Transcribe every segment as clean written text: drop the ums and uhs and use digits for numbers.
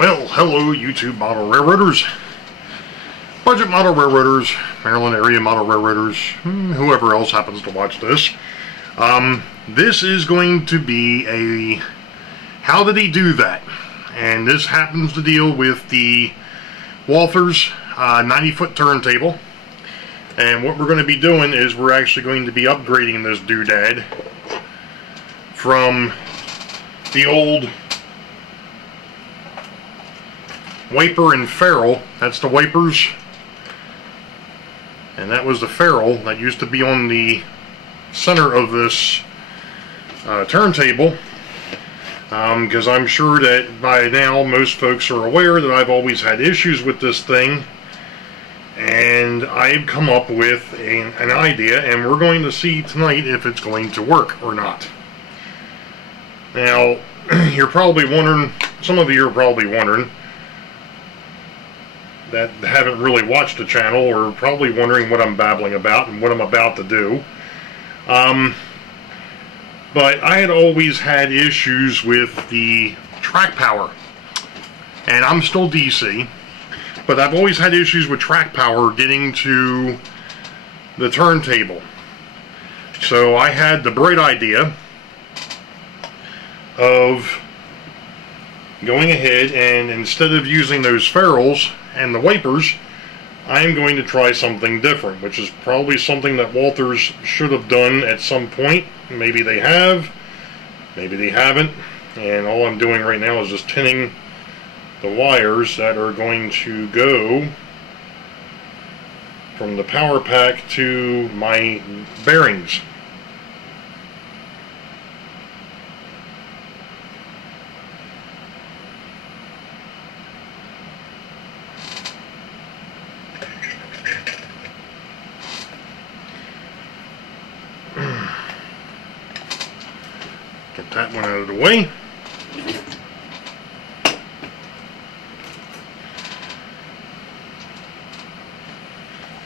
Well, hello YouTube model railroaders, budget model railroaders, Maryland area model railroaders, whoever else happens to watch this. This is going to be a how did he do that? And this happens to deal with the Walthers 90-foot turntable. And what we're going to be doing is we're actually going to be upgrading this doodad from the old wiper and ferrule. That's the wipers, and that was the ferrule that used to be on the center of this turntable, because I'm sure that by now most folks are aware that I've always had issues with this thing, and I've come up with an idea, and we're going to see tonight if it's going to work or not. Now, you're probably wondering, some of you are probably wondering, that haven't really watched the channel, or probably wondering what I'm babbling about and what I'm about to do. But I had always had issues with the track power, and I'm still DC, but I've always had issues with track power getting to the turntable. So I had the bright idea of going ahead and, instead of using those ferrules and the wipers, I am going to try something different, which is probably something that Walthers should have done at some point. Maybe they have, maybe they haven't, and all I'm doing right now is just tinning the wires that are going to go from the power pack to my bearings. Get that one out of the way.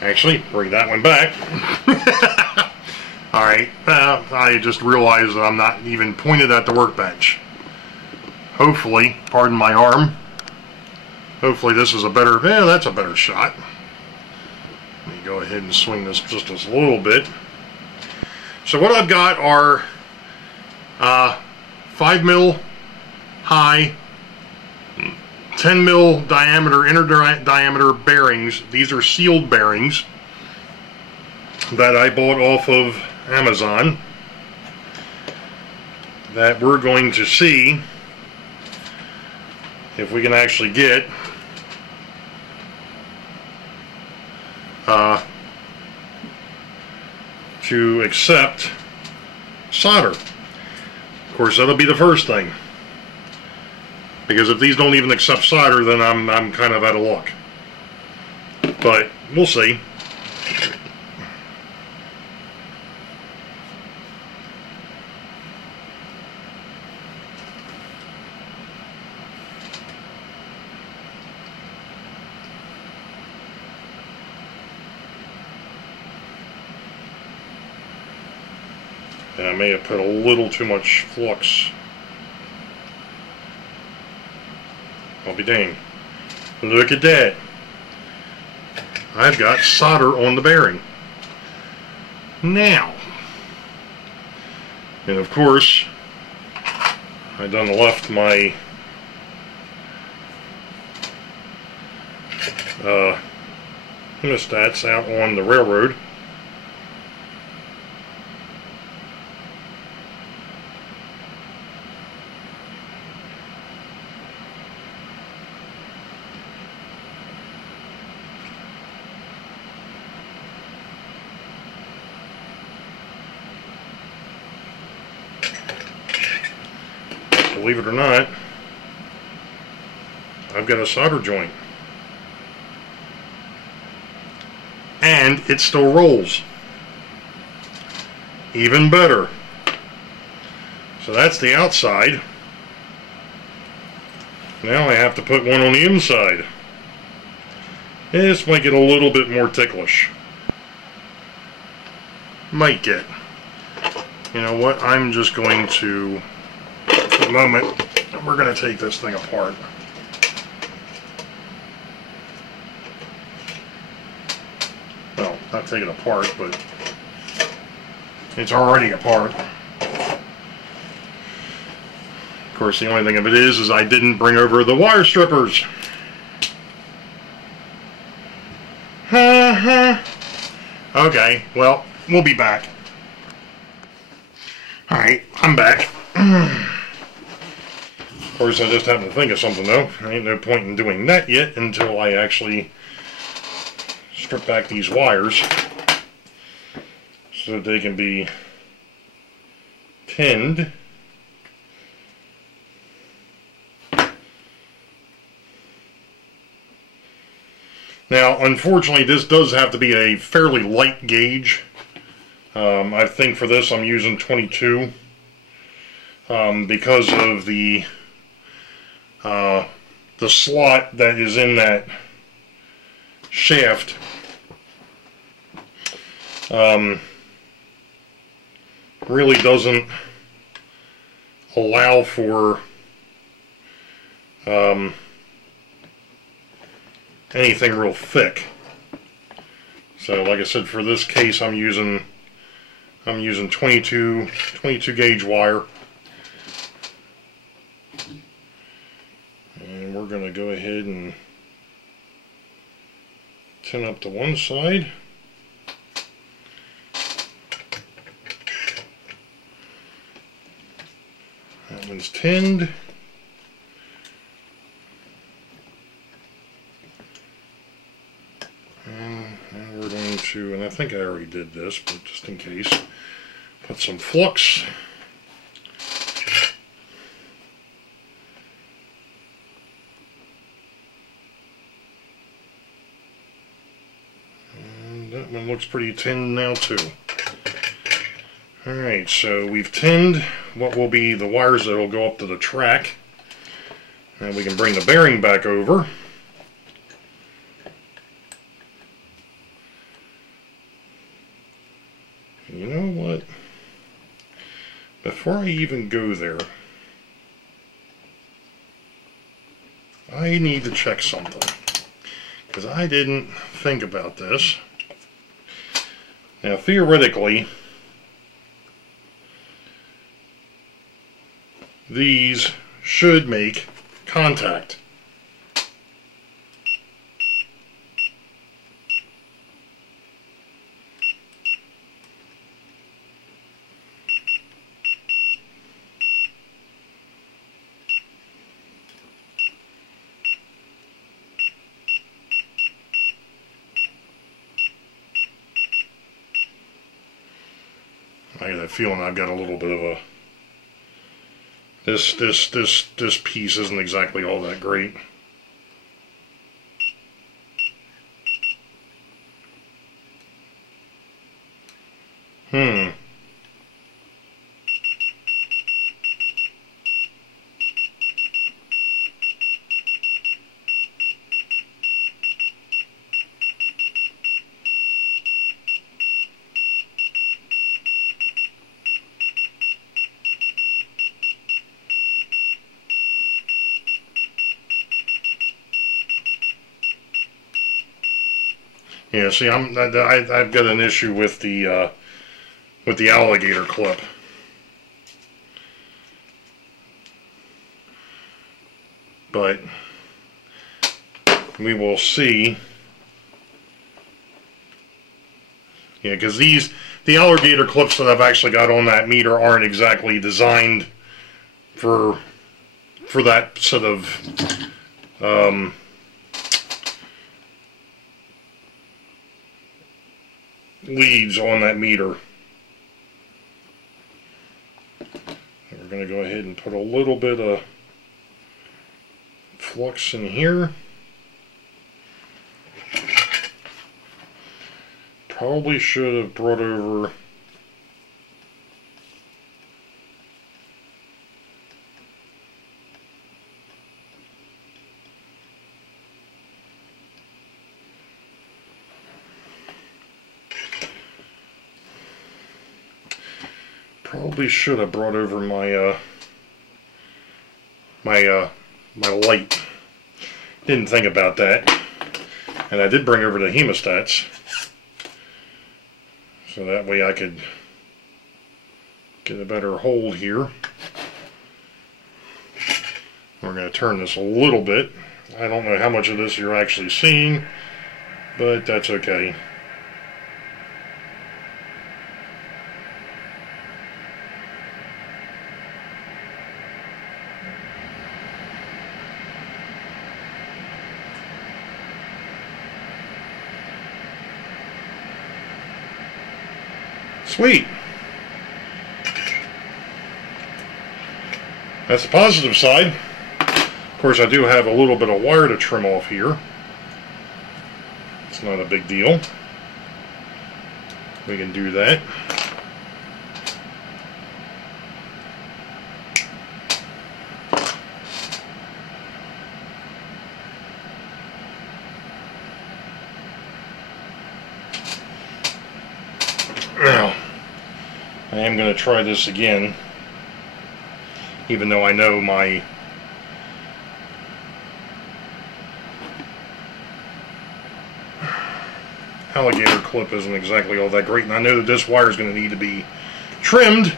Actually, bring that one back. Alright, I just realized that I'm not even pointed at the workbench. Hopefully, pardon my arm, hopefully this is a better, that's a better shot. Let me go ahead and swing this just a little bit. So what I've got are 5 mil high, 10 mil diameter, inner diameter bearings. These are sealed bearings that I bought off of Amazon, that we're going to see if we can actually get to accept solder. Of course, that'll be the first thing, because if these don't even accept solder, then I'm kind of out of luck. But we'll see. And I may have put a little too much flux. I'll be dang. Look at that. I've got solder on the bearing. Now, and of course, I done left my hemostats out on the railroad. Believe it or not, I've got a solder joint, and it still rolls. Even better. So that's the outside. Now I have to put one on the inside. This might get a little bit more ticklish. Might get. You know what, I'm just going to, for the moment, we're going to take this thing apart. not take it apart, but it's already apart. Of course, the only thing of it is I didn't bring over the wire strippers. Okay, well, we'll be back. Alright, I'm back. Of course, I just happened to think of something, though. There ain't no point in doing that yet until I actually strip back these wires so that they can be pinned. Now, unfortunately, this does have to be a fairly light gauge. I think for this I'm using 22 because of the slot that is in that shaft really doesn't allow for anything real thick. So like I said, for this case I'm using 22 gauge wire. And we're going to go ahead and tin up to one side. That one's tinned. And we're going to, and I think I already did this, but just in case, put some flux. And that one looks pretty tinned now too. Alright, so we've tinned what will be the wires that will go up to the track. And we can bring the bearing back over. You know what? Before I even go there, I need to check something, because I didn't think about this. Now, theoretically, these should make contact. I get that feeling I've got a little bit of a this piece isn't exactly all that great. Yeah, see, I've got an issue with the alligator clip. But we will see. Yeah, because the alligator clips that I've actually got on that meter aren't exactly designed for that sort of leads on that meter. And we're going to go ahead and put a little bit of flux in here. Probably should have brought over my my light. Didn't think about that. And I did bring over the hemostats. So that way I could get a better hold here. We're going to turn this a little bit. I don't know how much of this you're actually seeing, but that's okay. Sweet. That's the positive side. Of course, I do have a little bit of wire to trim off here. It's not a big deal. We can do that. Now, I am going to try this again, even though I know my alligator clip isn't exactly all that great, and I know that this wire is going to need to be trimmed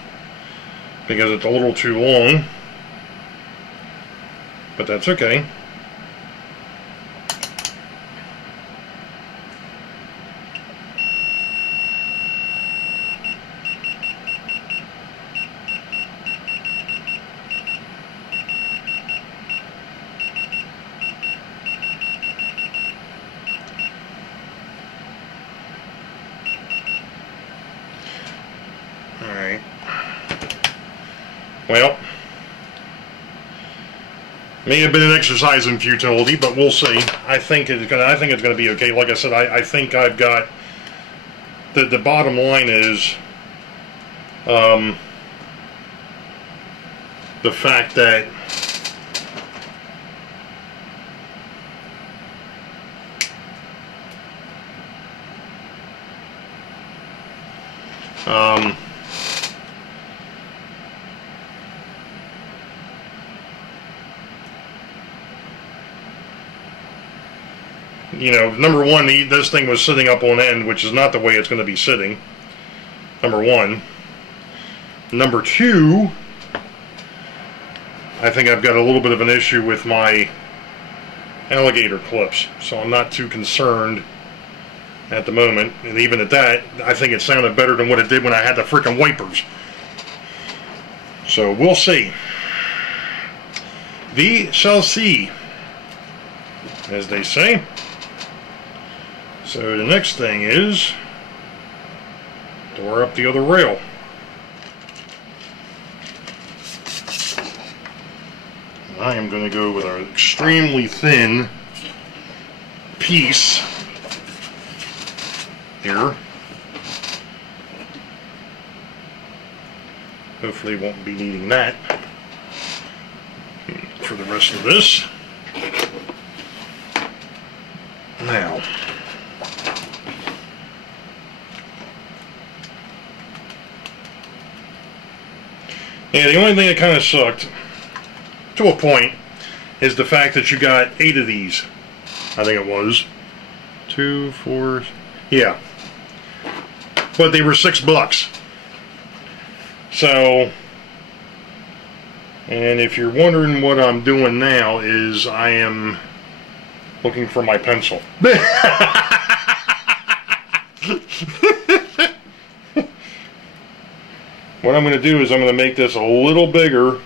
because it's a little too long, but that's okay. Alright. Well, may have been an exercise in futility, but we'll see. I think it's gonna be okay. Like I said, I think I've got the bottom line is the fact that you know, number one, this thing was sitting up on end, which is not the way it's going to be sitting. Number one. Number two, I think I've got a little bit of an issue with my alligator clips, so I'm not too concerned at the moment. And even at that, I think it sounded better than what it did when I had the freaking wipers. So we'll see. We shall see, as they say. So the next thing is to wire up the other rail. I am going to go with an extremely thin piece here. Hopefully won't be needing that for the rest of this. Now, yeah, the only thing that kind of sucked, to a point, is the fact that you got 8 of these. I think it was 2, 4, yeah. But they were $6. So, and if you're wondering what I'm doing now, is I am looking for my pencil. What I'm going to do is I'm going to make this a little bigger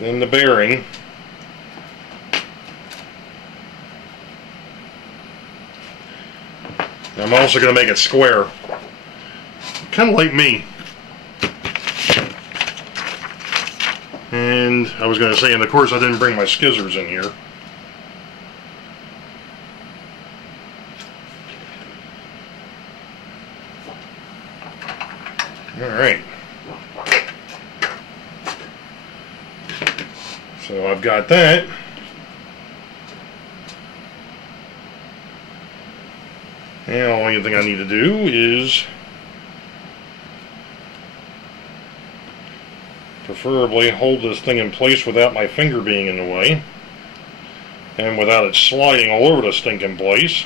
than the bearing. I'm also going to make it square. Kind of like me. And I was going to say, and of course I didn't bring my skizzers in here. Alright. So I've got that. And the only thing I need to do is preferably hold this thing in place without my finger being in the way and without it sliding all over the stinking place.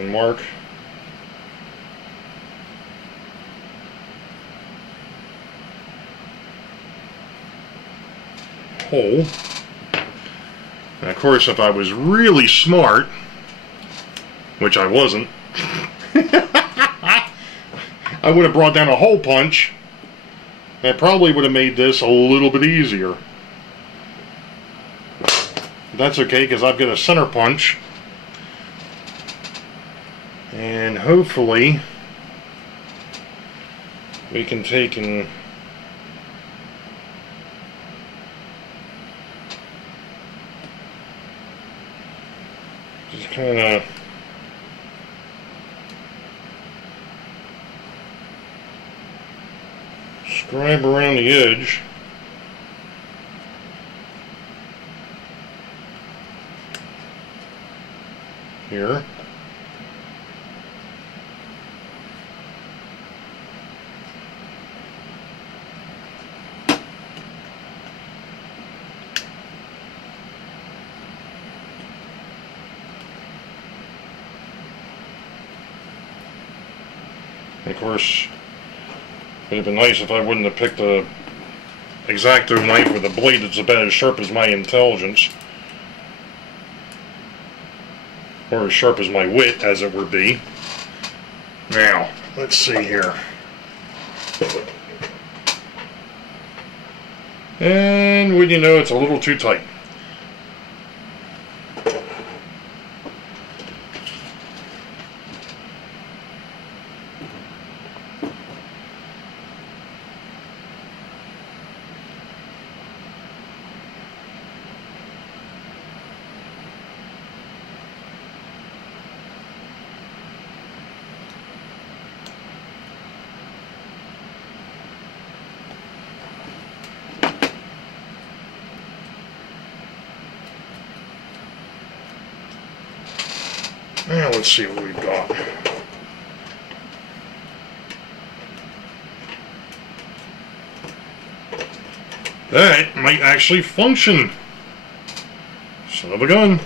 and mark hole. And of course, if I was really smart, which I wasn't, I would have brought down a hole punch. That probably would have made this a little bit easier. That's okay, because I've got a center punch. And hopefully we can take and just kind of scribe around the edge. Here. Of course, it would have been nice if I wouldn't have picked a X-Acto knife with a blade that's about as sharp as my intelligence. Or as sharp as my wit, as it would be. Now, let's see here. And wouldn't you know, it's a little too tight. Now let's see what we've got. That might actually function. Son of a gun.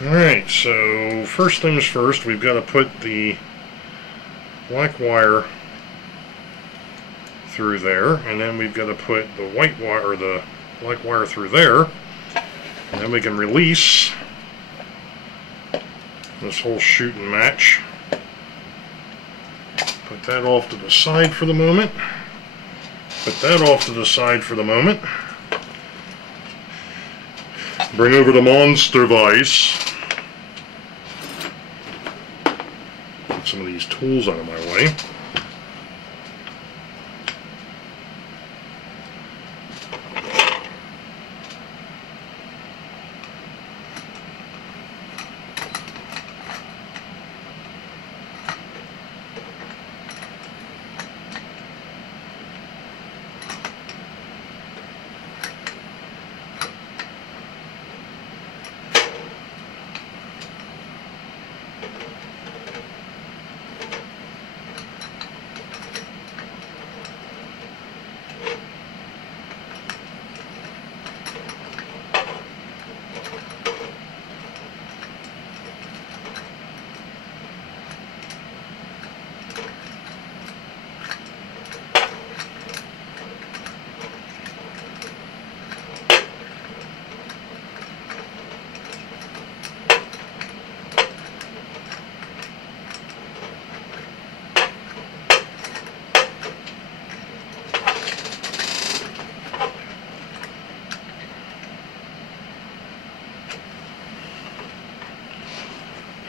Alright, so first things first, we've got to put the black wire through there, and then we've got to put the white wire, or the black wire through there, and then we can release this whole shoot and match. Put that off to the side for the moment. Put that off to the side for the moment. Bring over the monster vise. Get some of these tools out of my way.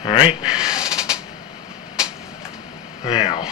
Alright. Now.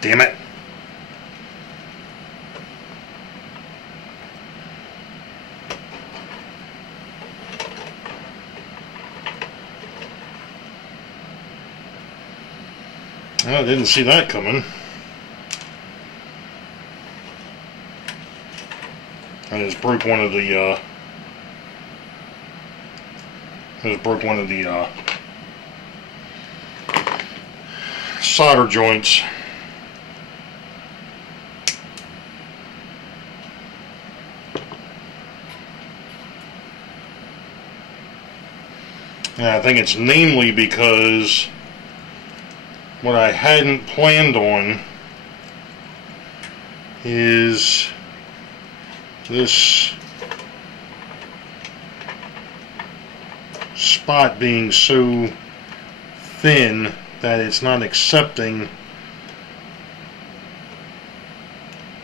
Damn it. I didn't see that coming. I just broke one of the solder joints. And I think it's namely because what I hadn't planned on is this spot being so thin that it's not accepting.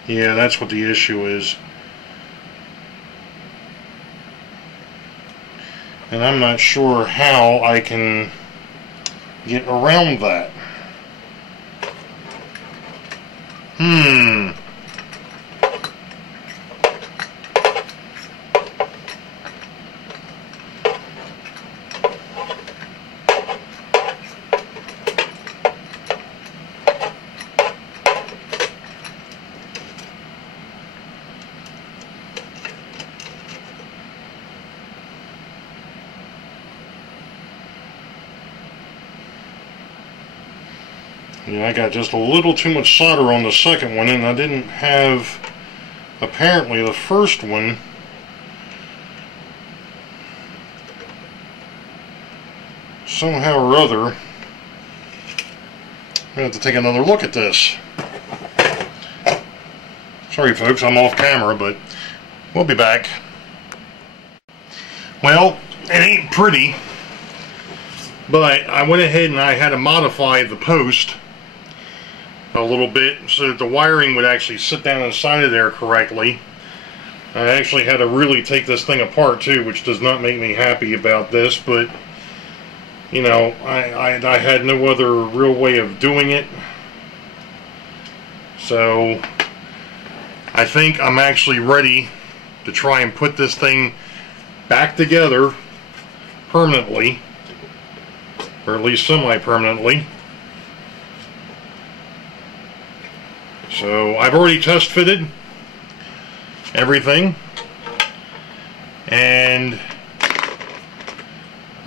Yeah, that's what the issue is. And I'm not sure how I can get around that. Yeah, I got just a little too much solder on the second one, and I didn't have, apparently, the first one. Somehow or other, I'm going to have to take another look at this. Sorry folks, I'm off camera, but we'll be back. Well, it ain't pretty, but I went ahead and I had to modify the post a little bit so that the wiring would actually sit down inside of there correctly. I actually had to really take this thing apart too, which does not make me happy about this, but you know, I had no other real way of doing it. So I think I'm actually ready to try and put this thing back together permanently, or at least semi-permanently. So I've already test fitted everything, and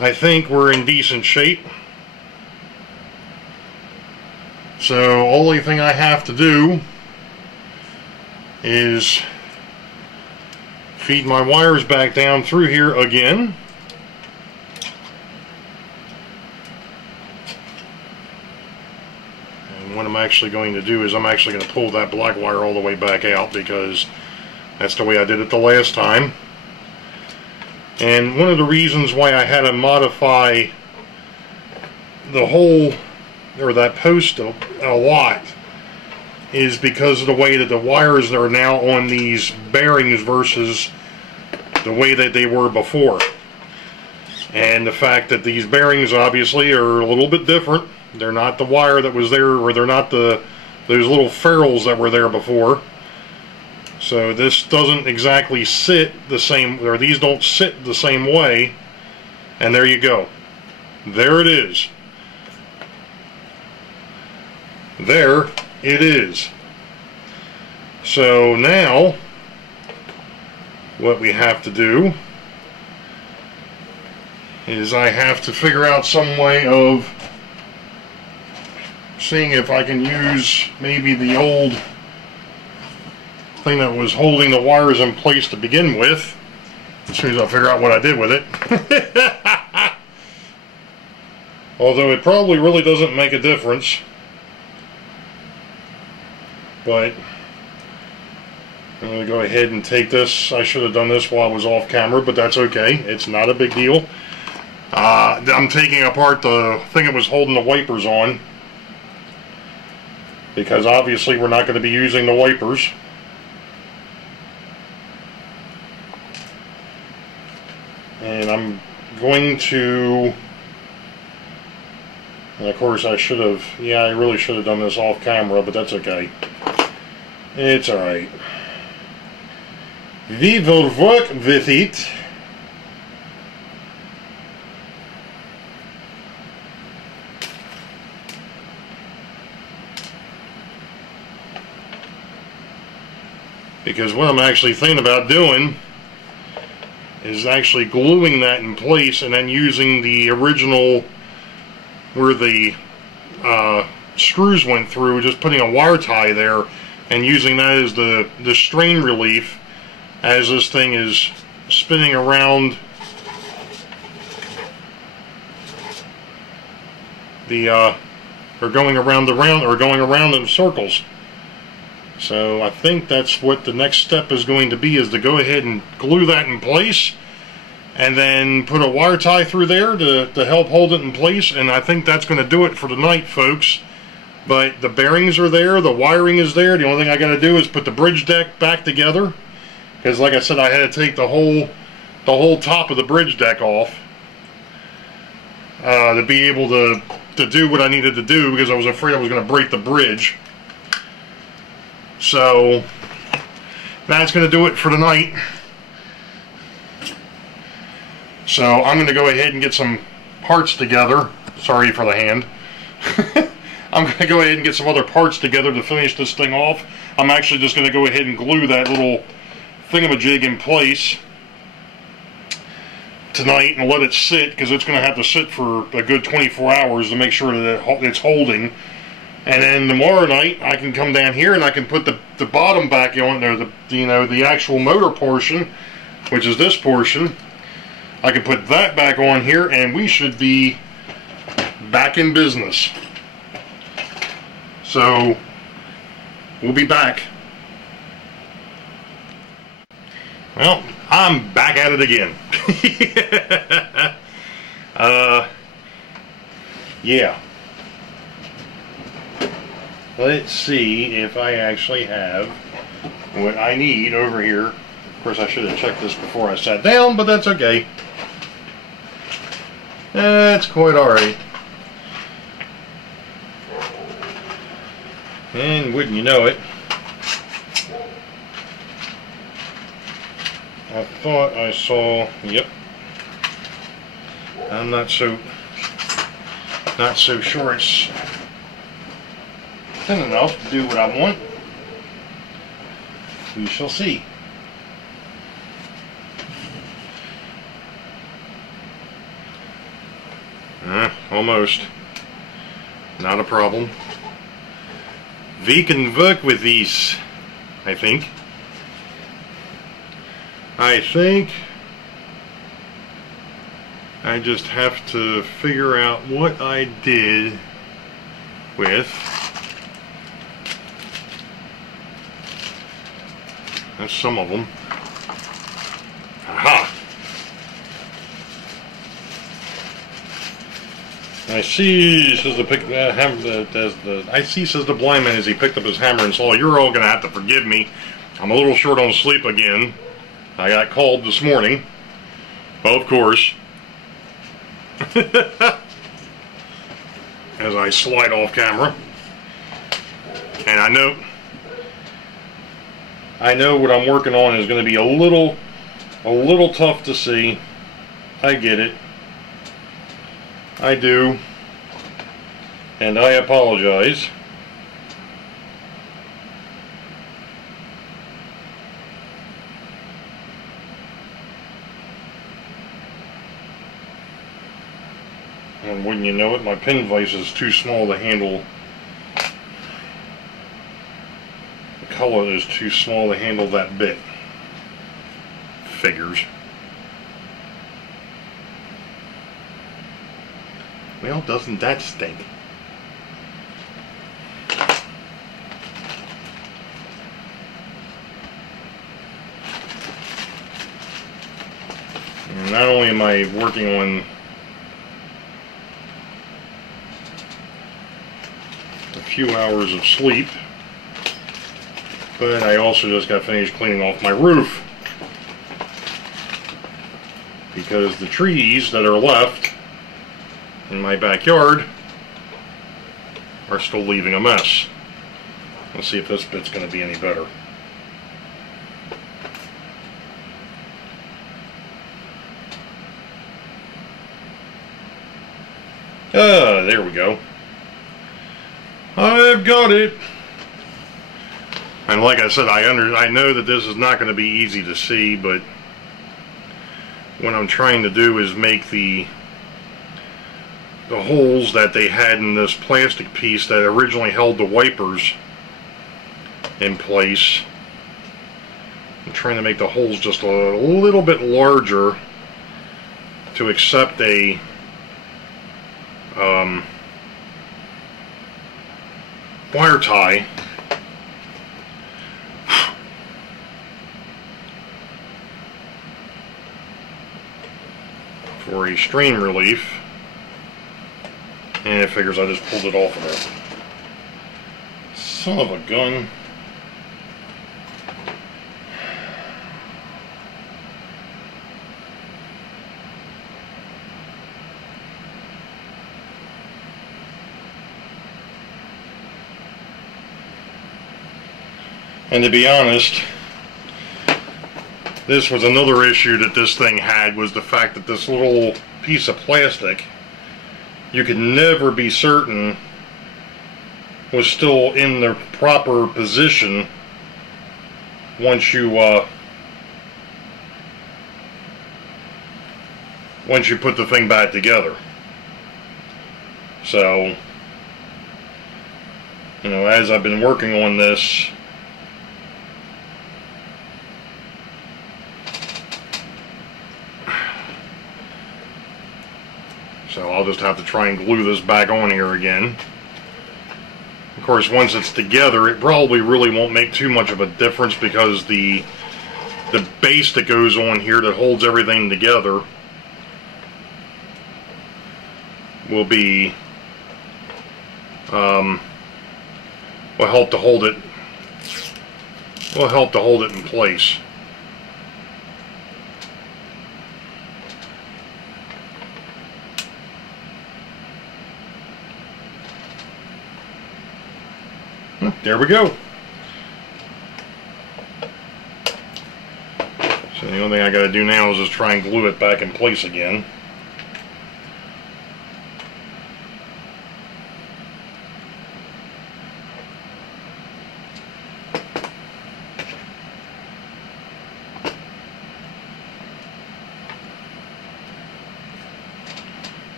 I think we're in decent shape. So only thing I have to do is feed my wires back down through here again. What I'm actually going to do is I'm actually going to pull that black wire all the way back out, because that's the way I did it the last time. And one of the reasons why I had to modify the whole, or that post a lot, is because of the way that the wires are now on these bearings versus the way that they were before. And the fact that these bearings obviously are a little bit different. They're not the wire that was there, or they're not those little ferrules that were there before. So this doesn't exactly sit the same, or these don't sit the same way. And there you go. There it is. There it is. So now what we have to do is I have to figure out some way of seeing if I can use maybe the old thing that was holding the wires in place to begin with, as soon as I figure out what I did with it. Although it probably really doesn't make a difference. But I'm going to go ahead and take this. I should have done this while I was off camera, but that's okay. It's not a big deal. I'm taking apart the thing that was holding the wipers on, because obviously we're not going to be using the wipers. And I'm going to And of course I should have, yeah, I really should have done this off camera, but that's okay. It's alright. We will work with it. Because what I'm actually thinking about doing is actually gluing that in place and then using the original where the screws went through, just putting a wire tie there and using that as the strain relief as this thing is spinning around the or going around in circles. So I think that's what the next step is going to be, is to go ahead and glue that in place and then put a wire tie through there to help hold it in place. And I think that's going to do it for tonight, folks. But the bearings are there, the wiring is there. The only thing I got to do is put the bridge deck back together, because like I said, I had to take the whole top of the bridge deck off to be able to do what I needed to do, because I was afraid I was going to break the bridge. So that's going to do it for tonight. So I'm going to go ahead and get some parts together. Sorry for the hand. I'm going to go ahead and get some other parts together to finish this thing off. I'm actually just going to go ahead and glue that little thingamajig in place tonight and let it sit, because it's going to have to sit for a good 24 hours to make sure that it's holding. And then tomorrow night I can come down here and I can put the bottom back on there, the actual motor portion, which is this portion. I can put that back on here and we should be back in business. So we'll be back. Well, I'm back at it again. Yeah. Let's see if I actually have what I need over here. Of course, I should have checked this before I sat down, but that's okay. That's quite alright. And wouldn't you know it, I thought I saw, yep, I'm not so sure it's thin enough to do what I want. We shall see. Almost. Not a problem. We can work with these, I think. I just have to figure out what I did with that's some of them. Aha! I see, says I see, says the blind man as he picked up his hammer and saw. You're all gonna have to forgive me. I'm a little short on sleep again. I got called this morning. Well, of course. As I slide off camera. And I know what I'm working on is going to be a little tough to see. I get it. I do. And I apologize. And wouldn't you know it, my pin vise is too small to handle. The color is too small to handle that bit. Figures. Well, doesn't that stink? And not only am I working on a few hours of sleep, but I also just got finished cleaning off my roof, because the trees that are left in my backyard are still leaving a mess. Let's see if this bit's going to be any better. There we go. I've got it. And like I said, I know that this is not going to be easy to see, but what I'm trying to do is make the holes that they had in this plastic piece that originally held the wipers in place. I'm trying to make the holes just a little bit larger to accept a wire tie for a strain relief, and it figures I just pulled it off of there. Son of a gun. And to be honest, this was another issue that this thing had, was the fact that this little piece of plastic, you could never be certain was still in the proper position once you put the thing back together. So, you know, as I've been working on this, so I'll just have to try and glue this back on here again. Of course, once it's together, it probably really won't make too much of a difference, because the base that goes on here that holds everything together will be will help to hold it in place. There we go. So the only thing I got to do now is just try and glue it back in place again.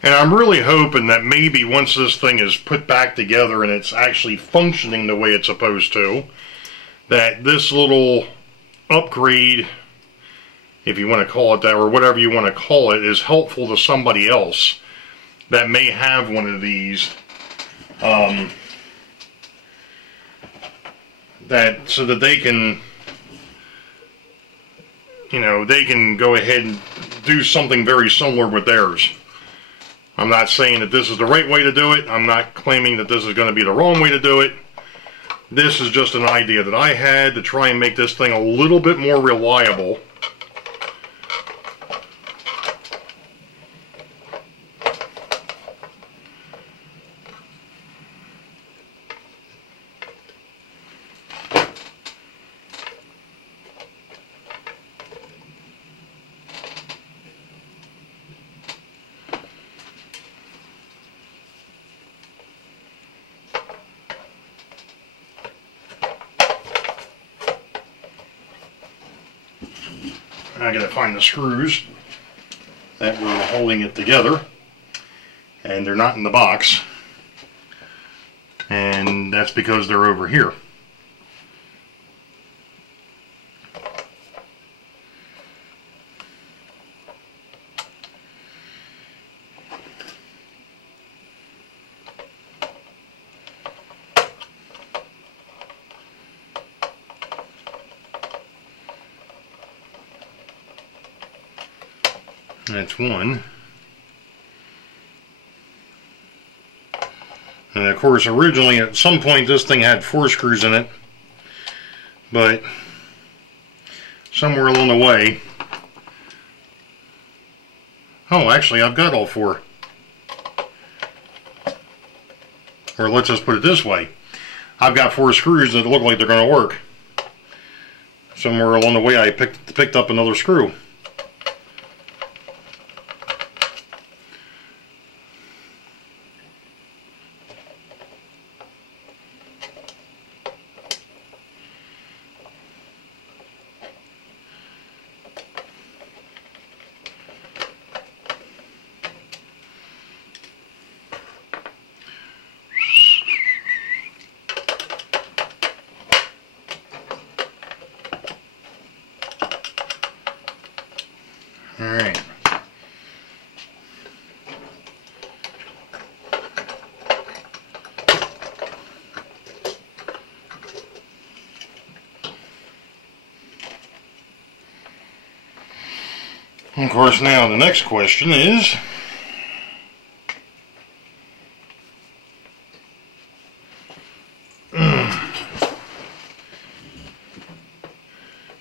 And I'm really hoping that maybe once this thing is put back together and it's actually functioning the way it's supposed to, that this little upgrade, if you want to call it that, or whatever you want to call it, is helpful to somebody else that may have one of these, so that they can, you know, they can go ahead and do something very similar with theirs. I'm not saying that this is the right way to do it. I'm not claiming that this is going to be the wrong way to do it. This is just an idea that I had to try and make this thing a little bit more reliable. I gotta find the screws that were holding it together, and they're not in the box, and that's because they're over here. That's one. And of course, originally at some point this thing had 4 screws in it, but somewhere along the way, oh, actually I've got all 4. Or let's just put it this way. I've got 4 screws that look like they're going to work. Somewhere along the way I picked up another screw. Alright. Of course, now the next question is,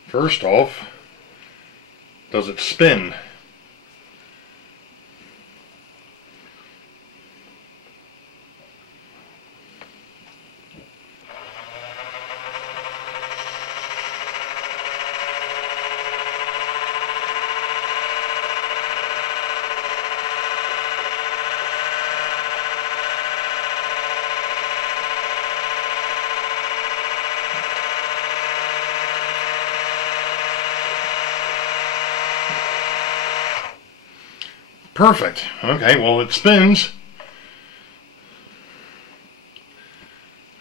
first off, does it spin? Perfect. Okay, well it spins.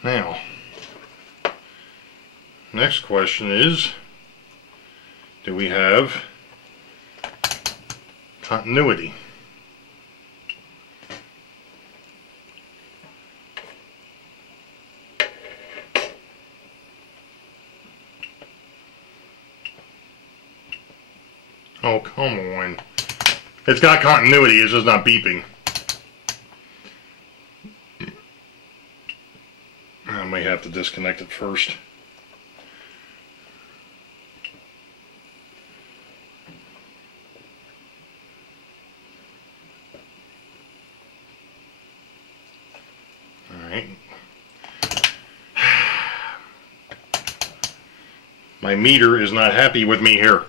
Now, next question is, do we have continuity? Oh, come on. It's got continuity, it's just not beeping. I may have to disconnect it first. Alright. My meter is not happy with me here.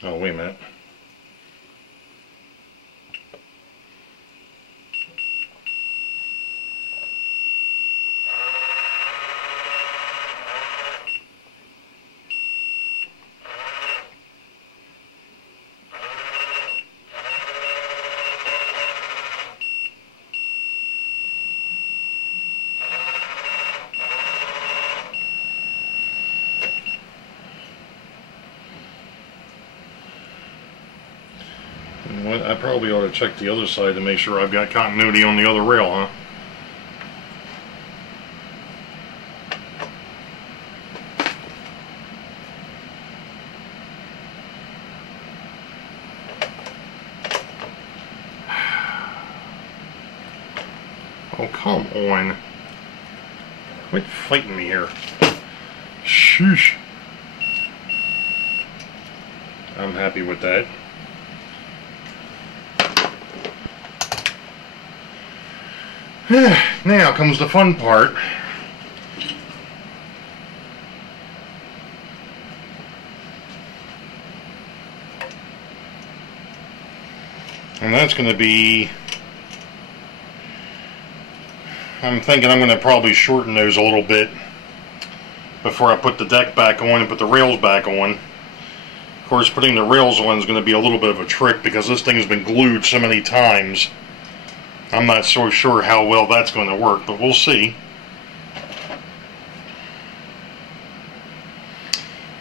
Oh, wait a minute. What, I probably ought to check the other side to make sure I've got continuity on the other rail, huh? Oh, come on. Quit fighting me here. Shoosh. I'm happy with that. Now comes the fun part. And that's going to be, I'm thinking I'm going to probably shorten those a little bit before I put the deck back on and put the rails back on. Of course, putting the rails on is going to be a little bit of a trick because this thing has been glued so many times. I'm not so sure how well that's going to work, but we'll see.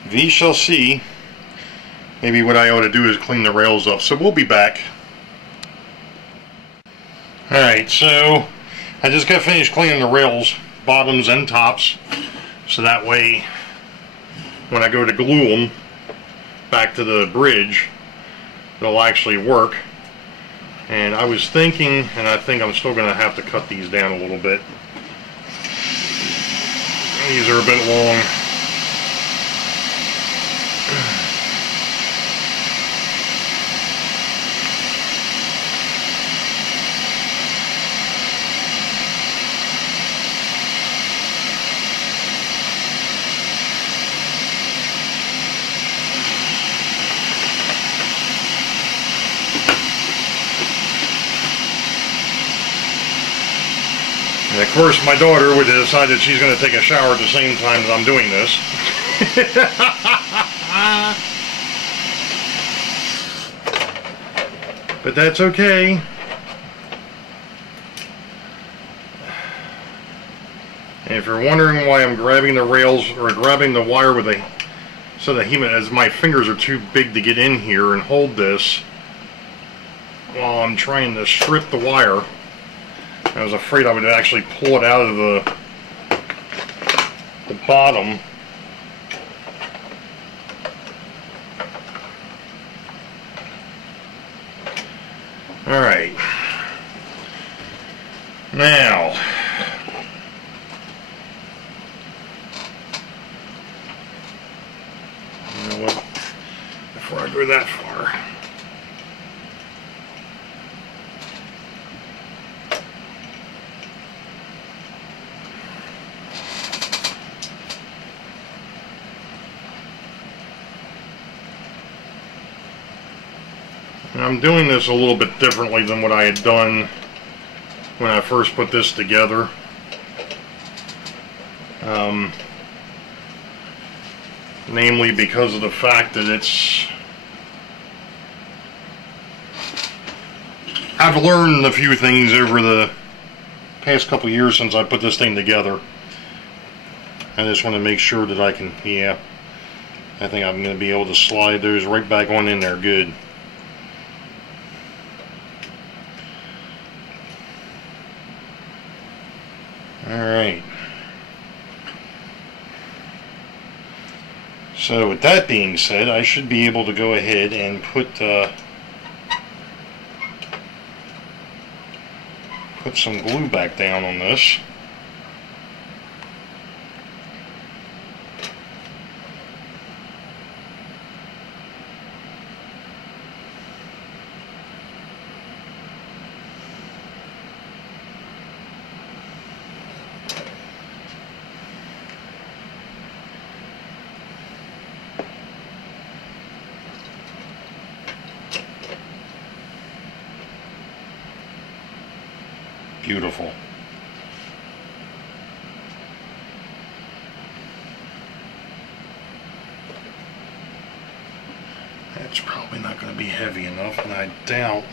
We shall see. Maybe what I ought to do is clean the rails up. So we'll be back. Alright, so I just got finished cleaning the rails, bottoms and tops, so that way when I go to glue them back to the bridge, they'll actually work. And I was thinking, and I think I'm still going to have to cut these down a little bit. These are a bit long. And of course, my daughter would decide that she's going to take a shower at the same time that I'm doing this. But that's okay. And if you're wondering why I'm grabbing the rails or grabbing the wire with a so that as my fingers are too big to get in here and hold this while I'm trying to strip the wire, I was afraid I would actually pull it out of the bottom. Alright. Now, you know what? Before I go that far, I'm doing this a little bit differently than what I had done when I first put this together. Namely because of the fact that I've learned a few things over the past couple years since I put this thing together. I just want to make sure that I can, yeah, I think I'm going to be able to slide those right back on in there good. Alright. So with that being said, I should be able to go ahead and put some glue back down on this. Beautiful. That's probably not going to be heavy enough, and I doubt.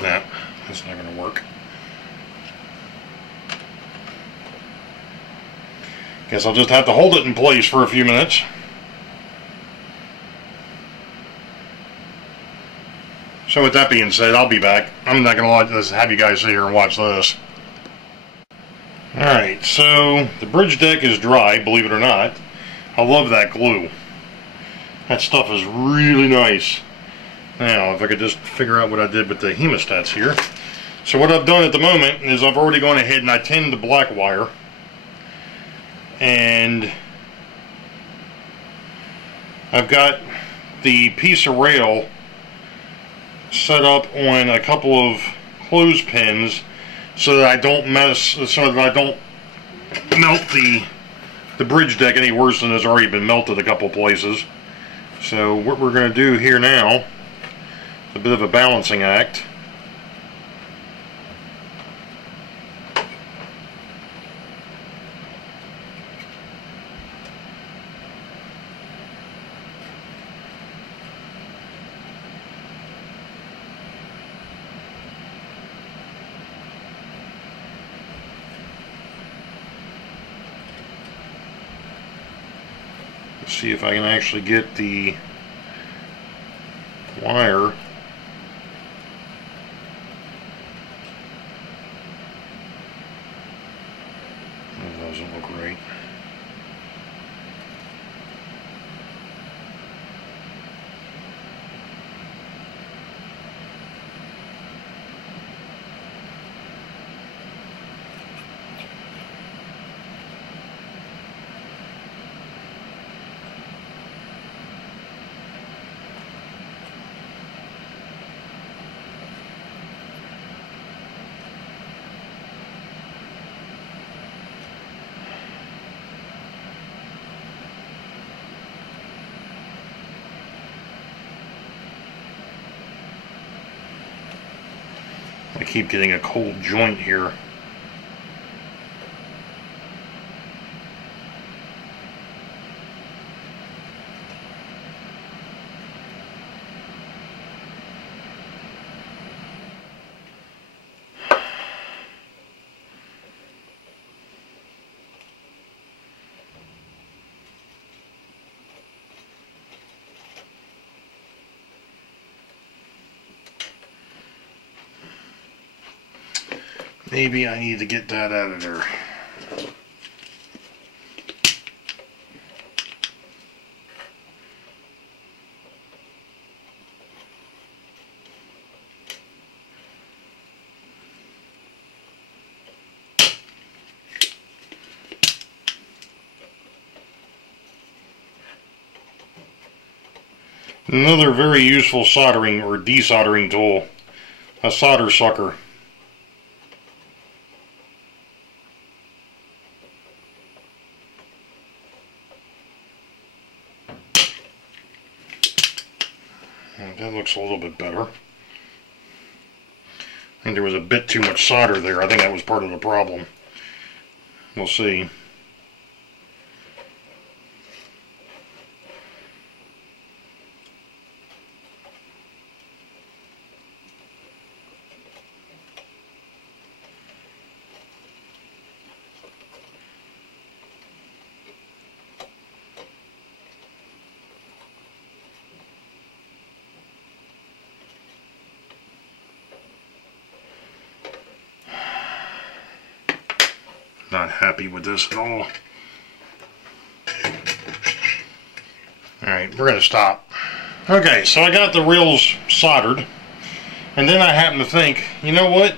Nah, that's not going to work. Guess I'll just have to hold it in place for a few minutes. So with that being said, I'll be back. I'm not going to have you guys sit here and watch this. Alright, so the bridge deck is dry, believe it or not. I love that glue. That stuff is really nice. Now, if I could just figure out what I did with the hemostats here. So what I've done at the moment is I've already gone ahead and I tinned the black wire. And I've got the piece of rail set up on a couple of clothespins so that I don't melt the bridge deck any worse than it's already been melted a couple places. So what we're going to do here now is a bit of a balancing act. See if I can actually get the wire that doesn't look right. I keep getting a cold joint here. Maybe I need to get that out of there. Another very useful soldering or desoldering tool, a solder sucker. That looks a little bit better. I think there was a bit too much solder there. I think that was part of the problem. We'll see. Not happy with this at all. Alright, we're going to stop. Okay, so I got the rails soldered. And then I happened to think, you know what?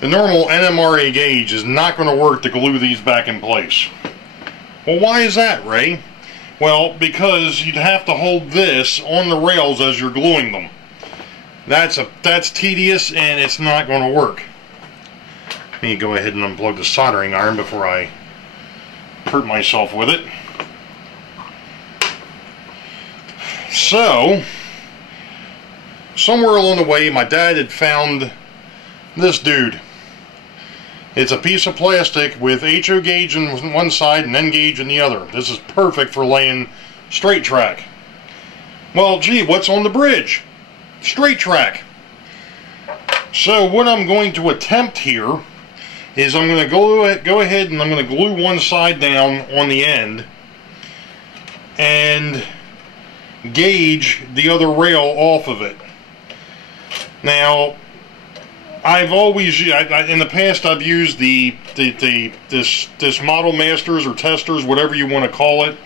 The normal NMRA gauge is not going to work to glue these back in place. Well, why is that, Ray? Well, because you'd have to hold this on the rails as you're gluing them. That's tedious and it's not going to work. Let me go ahead and unplug the soldering iron before I hurt myself with it. So, somewhere along the way, my dad had found this dude. It's a piece of plastic with HO gauge on one side and N gauge on the other. This is perfect for laying straight track. Well, gee, what's on the bridge? Straight track. So what I'm going to attempt here is I'm going to go ahead and I'm going to glue one side down on the end and gauge the other rail off of it. Now, I've always, in the past, I've used this Model Masters or Testers, whatever you want to call it.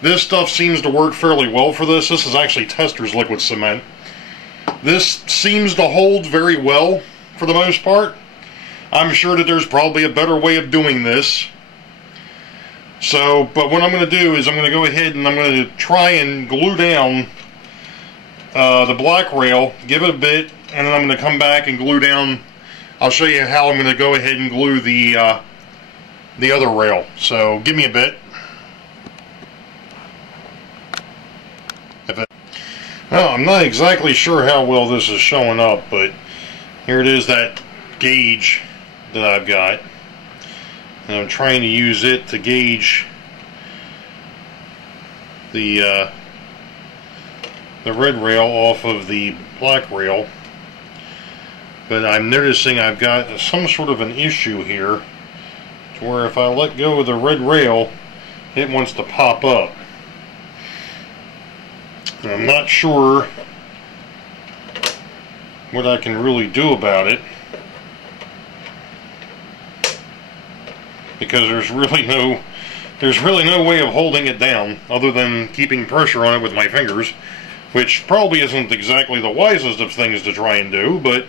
This stuff seems to work fairly well for this. This is actually Testers liquid cement. This seems to hold very well for the most part. I'm sure that there's probably a better way of doing this. So, but what I'm going to do is I'm going to go ahead and I'm going to try and glue down the black rail, give it a bit, and then I'm going to come back and glue down. I'll show you how I'm going to go ahead and glue the other rail. So give me a bit. Well, I'm not exactly sure how well this is showing up, but here it is, that gauge that I've got. And I'm trying to use it to gauge the red rail off of the black rail. But I'm noticing I've got some sort of an issue here to where if I let go of the red rail, it wants to pop up. And I'm not sure what I can really do about it, because there's really no way of holding it down other than keeping pressure on it with my fingers, which probably isn't exactly the wisest of things to try and do, but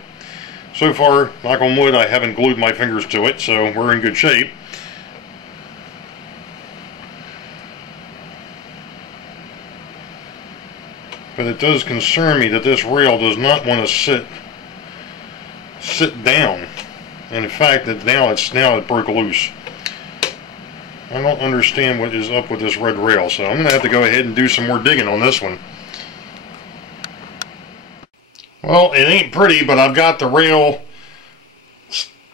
so far, knock on wood, I haven't glued my fingers to it, so we're in good shape. But it does concern me that this rail does not want to sit down. And in fact, that now it broke loose. I don't understand what is up with this red rail, so I'm going to have to go ahead and do some more digging on this one. Well, it ain't pretty, but I've got the rail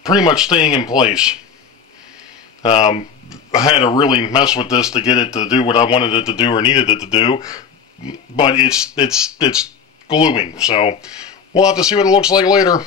pretty much staying in place. I had to really mess with this to get it to do what I wanted it to do or needed it to do, but it's gluing, so we'll have to see what it looks like later.